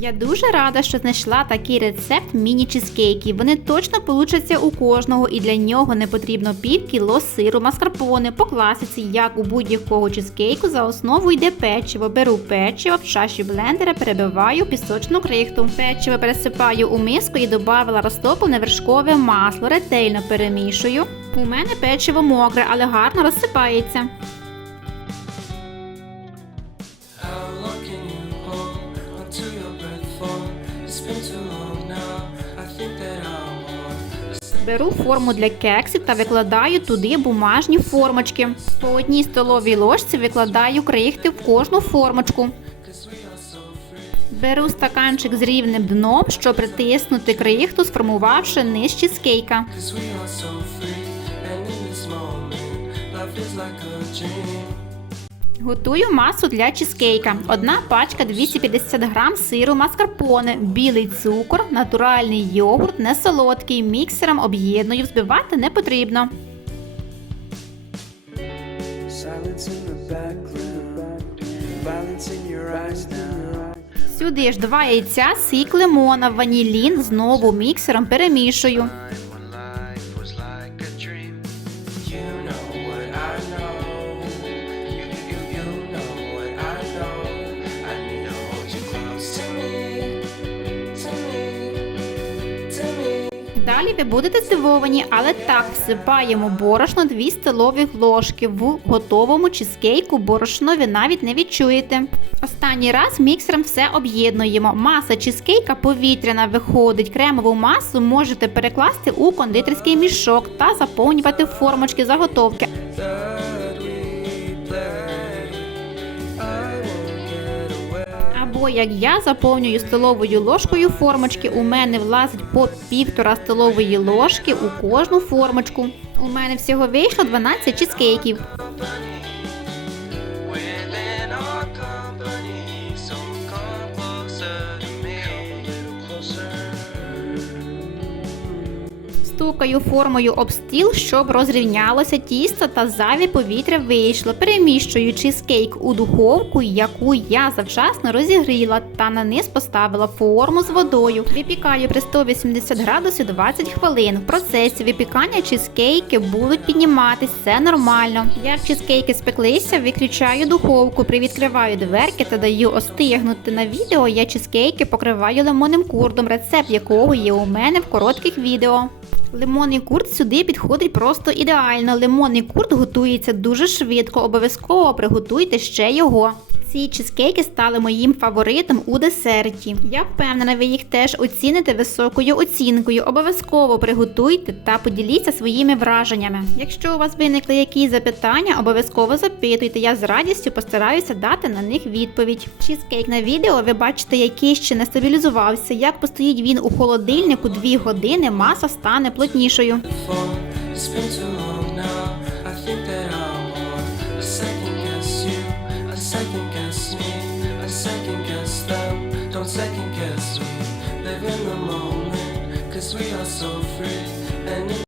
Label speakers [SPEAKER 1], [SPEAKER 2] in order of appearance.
[SPEAKER 1] Я дуже рада, що знайшла такий рецепт міні-чизкейків. Вони точно получаться у кожного, і для нього не потрібно пів кіло сиру, маскарпоне. По класиці, як у будь-якого чизкейку, за основу йде печиво. Беру печиво в чаші блендера, перебиваю пісочну крихту. Печиво пересипаю у миску і додавила розтоплене вершкове масло. Ретельно перемішую. У мене печиво мокре, але гарно розсипається. Беру форму для кексів та викладаю туди бумажні формочки. По одній столовій ложці викладаю крихти в кожну формочку. Беру стаканчик з рівним дном, щоб притиснути крихту, сформувавши низ чизкейка.
[SPEAKER 2] Cause like a dream.
[SPEAKER 1] Готую масу для чизкейка. Одна пачка 250 грам сиру маскарпоне, білий цукор, натуральний йогурт, не солодкий. Міксером об'єдную, взбивати не потрібно. Сюди ж два яйця, сік лимона, ванілін, знову міксером перемішую. Далі ви будете здивовані, але так всипаємо борошно 2 столові ложки. В готовому чизкейку борошно ви навіть не відчуєте. Останній раз міксером все об'єднуємо. Маса чизкейка повітряна виходить. Кремову масу можете перекласти у кондитерський мішок та заповнювати формочки заготовки. Як я заповнюю столовою ложкою формочки, у мене влазить по півтора столової ложки у кожну формочку. У мене всього вийшло 12 чизкейків. Стукаю формою об стіл, щоб розрівнялося тісто та зайве повітря вийшло. Переміщую чизкейк у духовку, яку я завчасно розігріла, та на низ поставила форму з водою. Випікаю при 180 градусів 20 хвилин. В процесі випікання чизкейки будуть підніматись, це нормально. Як чизкейки спеклися, виключаю духовку, привідкриваю дверки та даю остигнути на відео. Я чизкейки покриваю лимонним курдом, рецепт якого є у мене в коротких відео. Лимонний курт сюди підходить просто ідеально. Лимонний курт готується дуже швидко. Обов'язково приготуйте ще його. Ці чизкейки стали моїм фаворитом у десерті. Я впевнена, ви їх теж оціните високою оцінкою. Обов'язково приготуйте та поділіться своїми враженнями. Якщо у вас виникли якісь запитання, обов'язково запитуйте. Я з радістю постараюся дати на них відповідь. Чизкейк на відео ви бачите, який ще не стабілізувався. Як постоїть він у холодильнику 2 години, маса стане плотнішою.